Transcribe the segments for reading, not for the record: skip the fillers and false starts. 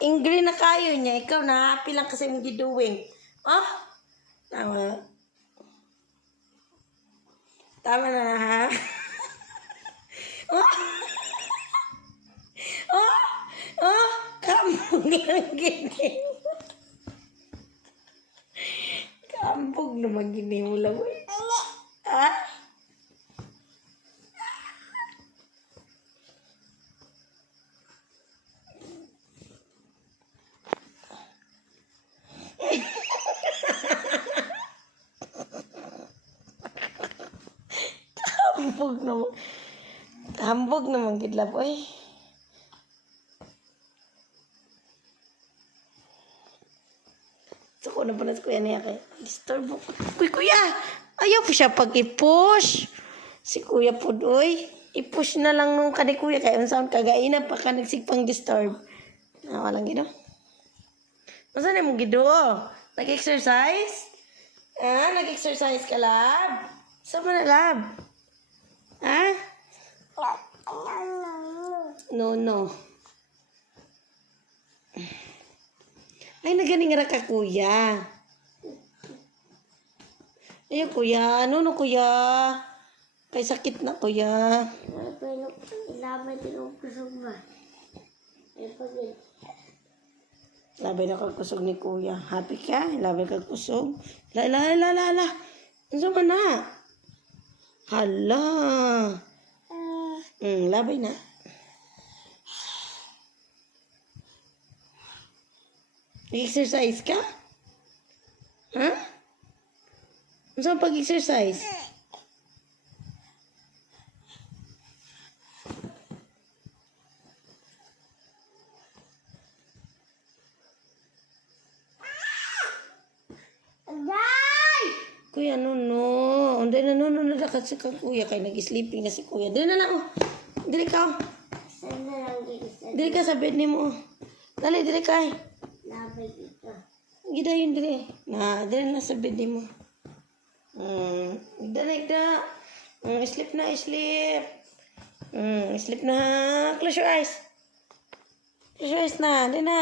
Ingrid na kayo niya. Ikaw na happy lang kasi mong giduwing. Oh? Tama. Tama na ha? Oh? Oh? Oh? Kambog lang gini. Kambog naman gini mo lang. Ha? Hambog naman. Hambog naman gidlap, oy. So, na pa na si kuya niya kay disturb mo. Uy, kuya! Ayaw po siya pag-i-push. Si kuya po, oy. I-push na lang nung kani kuya kaya unsaon kagaina pa ka nagsigpang disturb. Walang gido. Masa na mo gido? Nag-exercise? Ah, nag-exercise ka, lab? Saan mo na, lab? Ha? No. Ay, naganing ra ka, kuya. Ayaw, kuya. No, kuya. Kay sakit na, kuya. Pero ilabay din ang kusog ba? Labay na kagkusog ni kuya. Happy ka? Labay kagkusog. La. Ano ba na? Hala. Labay na. Exercise ka? Ha? Ano sa pag-exercise? Kuya, no. Hindi na kasi ka, kuya. Kaya nag-sleeping na si kuya. Dili na lang, oh. Dili ka, oh. Saan na lang dito? Dili ka sa bed ni mo, oh. Dali, dili ka, eh. Labay dito. Gida yun, dili. Dili na sa bed ni mo. Dali. Sleep na, sleep. Sleep na. Close your eyes. Close your eyes na. Dili na.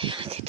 Ayan,